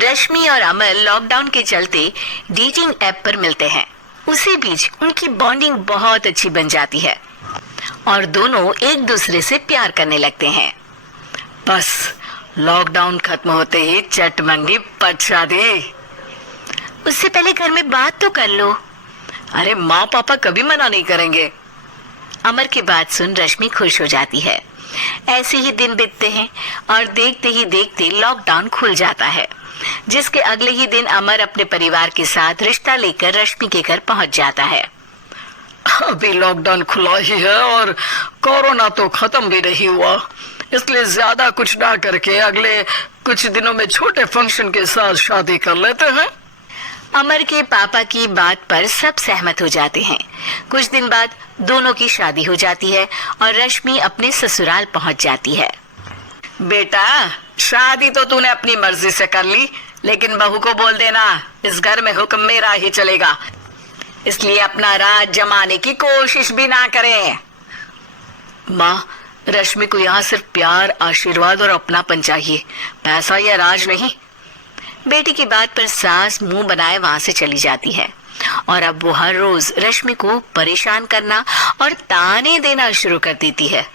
रश्मि और अमर लॉकडाउन के चलते डेटिंग ऐप पर मिलते हैं। उसी बीच उनकी बॉन्डिंग बहुत अच्छी बन जाती है और दोनों एक दूसरे से प्यार करने लगते हैं। बस लॉकडाउन खत्म होते ही चट मंडी पट शादी। उससे पहले घर में बात तो कर लो। अरे माँ पापा कभी मना नहीं करेंगे। अमर की बात सुन रश्मि खुश हो जाती है। ऐसे ही दिन बीतते हैं और देखते ही देखते लॉकडाउन खुल जाता है, जिसके अगले ही दिन अमर अपने परिवार के साथ रिश्ता लेकर रश्मि के घर पहुंच जाता है। अभी लॉकडाउन खुला ही है और कोरोना तो खत्म भी नहीं हुआ, इसलिए ज्यादा कुछ ना करके अगले कुछ दिनों में छोटे फंक्शन के साथ शादी कर लेते हैं। अमर के पापा की बात पर सब सहमत हो जाते हैं। कुछ दिन बाद दोनों की शादी हो जाती है और रश्मि अपने ससुराल पहुंच जाती है। बेटा, शादी तो तूने अपनी मर्जी से कर ली, लेकिन बहू को बोल देना इस घर में हुक्म मेरा ही चलेगा, इसलिए अपना राज जमाने की कोशिश भी ना करें। माँ, रश्मि को यहाँ सिर्फ प्यार, आशीर्वाद और अपनापन चाहिए, पैसा या राज नहीं। बेटी की बात पर सास मुंह बनाए वहां से चली जाती है और अब वो हर रोज रश्मि को परेशान करना और ताने देना शुरू कर देती है।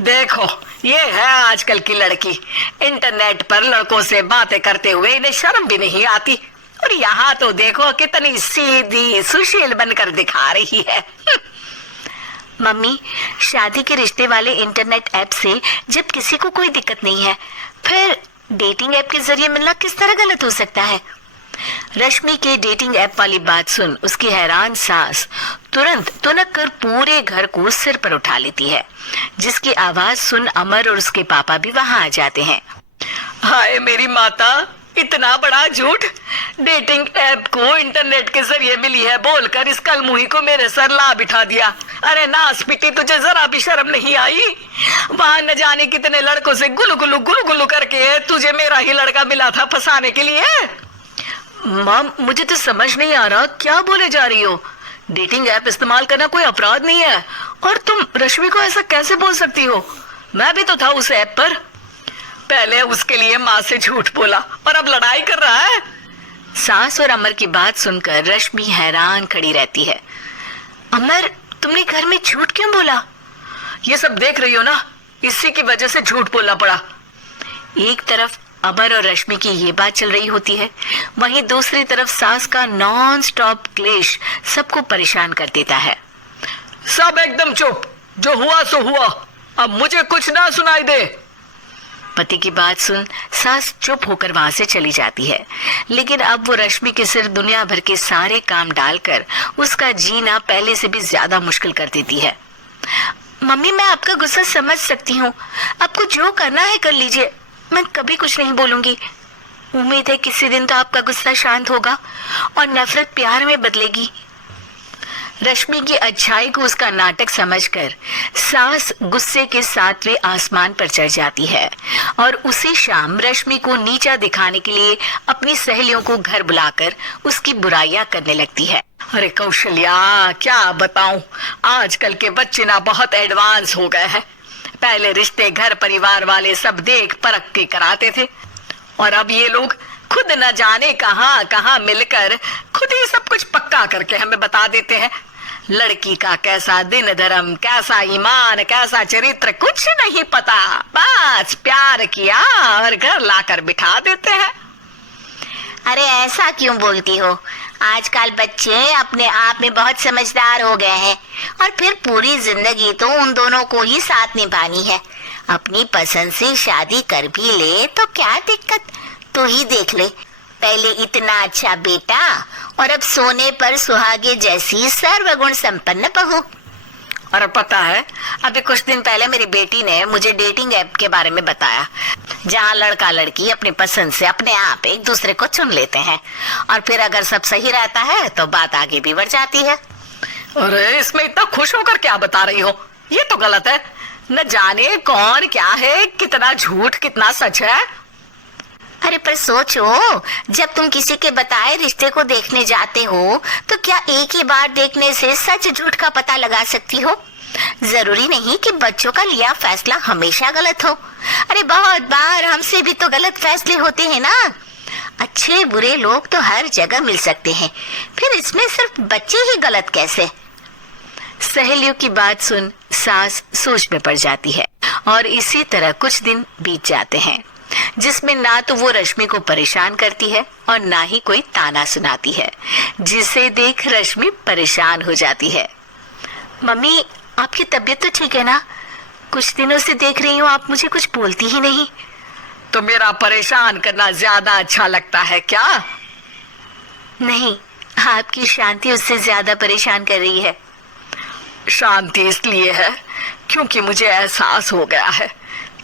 देखो, ये है आजकल की लड़की, इंटरनेट पर लड़कों से बातें करते हुए इन्हें शर्म भी नहीं आती, और यहाँ तो देखो कितनी सीधी सुशील बनकर दिखा रही है। मम्मी, शादी के रिश्ते वाले इंटरनेट ऐप से जब किसी को कोई दिक्कत नहीं है, फिर डेटिंग ऐप के जरिए मिलना किस तरह गलत हो सकता है? रश्मि के डेटिंग ऐप वाली बात सुन उसकी हैरान सास तुरंत तुनक कर पूरे घर को सिर पर उठा लेती है, जिसकी आवाज सुन अमर और उसके पापा भी वहां आ जाते हैं। हाय मेरी माता, इतना बड़ा झूठ! डेटिंग ऐप को इंटरनेट के जरिए मिली है बोलकर इस कलमुही को मेरे सर ला बिठा दिया। अरे नास पिटी, तुझे जरा भी शर्म नहीं आई? वहां न जाने कितने लड़कों से गुलु गुलु करके तुझे मेरा ही लड़का मिला था फंसाने के लिए। माँ, मुझे तो समझ नहीं आ रहा क्या बोले जा रही हो। डेटिंग ऐप इस्तेमाल करना कोई अपराध नहीं है, और तुम रश्मि को ऐसा कैसे बोल सकती हो? मैं भी तो था उस ऐप पर। पहले उसके लिए माँ से झूठ बोला और अब लड़ाई कर रहा है। सास और अमर की बात सुनकर रश्मि हैरान खड़ी रहती है। अमर, तुमने घर में झूठ क्यों बोला? ये सब देख रही हो ना, इसी की वजह से झूठ बोलना पड़ा। एक तरफ अमर और रश्मि की ये बात चल रही होती है, वहीं दूसरी तरफ सास का नॉन स्टॉप क्लेश सबको परेशान कर देता है। सब एकदम चुप, जो हुआ सो हुआ, अब मुझे कुछ ना सुनाई दे। पति की बात सुन सास चुप होकर वहां से चली जाती है, लेकिन अब वो रश्मि के सिर दुनिया भर के सारे काम डालकर उसका जीना पहले से भी ज्यादा मुश्किल कर देती है। मम्मी, मैं आपका गुस्सा समझ सकती हूँ, आपको जो करना है कर लीजिए, मैं कभी कुछ नहीं बोलूंगी। उम्मीद है किसी दिन तो आपका गुस्सा शांत होगा और नफरत प्यार में बदलेगी। रश्मि की अच्छाई को उसका नाटक समझकर सास गुस्से के 7वें आसमान पर चढ़ जाती है और उसी शाम रश्मि को नीचा दिखाने के लिए अपनी सहेलियों को घर बुलाकर उसकी बुराइयां करने लगती है। अरे कौशल्या, क्या बताऊं, आजकल के बच्चे ना बहुत एडवांस हो गए हैं। पहले रिश्ते घर परिवार वाले सब देख परख के कराते थे, और अब ये लोग खुद न जाने कहां कहां मिलकर खुद ही सब कुछ पक्का करके हमें बता देते हैं। लड़की का कैसा दिन धर्म, कैसा ईमान, कैसा चरित्र कुछ नहीं पता, बस प्यार किया और घर लाकर बिठा देते हैं। अरे ऐसा क्यों बोलती हो? आजकल बच्चे अपने आप में बहुत समझदार हो गए हैं, और फिर पूरी जिंदगी तो उन दोनों को ही साथ निभानी है। अपनी पसंद से शादी कर भी ले तो क्या दिक्कत, तू ही देख ले, पहले इतना अच्छा बेटा और अब सोने पर सुहागे जैसी सर्वगुण संपन्न बहू। और पता है, अभी कुछ दिन पहले मेरी बेटी ने मुझे डेटिंग ऐप के बारे में बताया, जहाँ लड़का लड़की अपनी पसंद से अपने आप एक दूसरे को चुन लेते हैं, और फिर अगर सब सही रहता है तो बात आगे भी बढ़ जाती है। अरे इसमें इतना खुश होकर क्या बता रही हो? ये तो गलत है। न जाने कौन क्या है, कितना झूठ कितना सच है। अरे पर सोचो, जब तुम किसी के बताए रिश्ते को देखने जाते हो तो क्या एक ही बार देखने से सच झूठ का पता लगा सकती हो? जरूरी नहीं कि बच्चों का लिया फैसला हमेशा गलत हो। अरे बहुत बार हमसे भी तो गलत फैसले होते हैं ना। अच्छे बुरे लोग तो हर जगह मिल सकते हैं, फिर इसमें सिर्फ बच्चे ही गलत कैसे? सहेलियों की बात सुन सास सोच में पड़ जाती है और इसी तरह कुछ दिन बीत जाते हैं जिसमें ना तो वो रश्मि को परेशान करती है और ना ही कोई ताना सुनाती है, जिसे देख रश्मि परेशान हो जाती है। मम्मी, आपकी तबीयत तो ठीक है ना? कुछ दिनों से देख रही हूँ आप मुझे कुछ बोलती ही नहीं। तो मेरा परेशान करना ज्यादा अच्छा लगता है क्या? नहीं, आपकी शांति उससे ज्यादा परेशान कर रही है। शांति इसलिए है क्योंकि मुझे एहसास हो गया है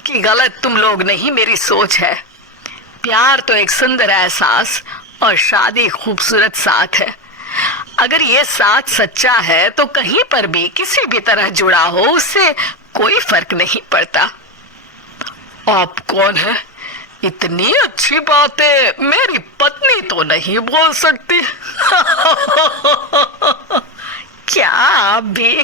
कि गलत तुम लोग नहीं, मेरी सोच है। प्यार तो एक सुंदर एहसास और शादी खूबसूरत साथ है। अगर ये साथ सच्चा है तो कहीं पर भी किसी भी तरह जुड़ा हो उससे कोई फर्क नहीं पड़ता। आप कौन है? इतनी अच्छी बातें मेरी पत्नी तो नहीं बोल सकती। क्या आप भी?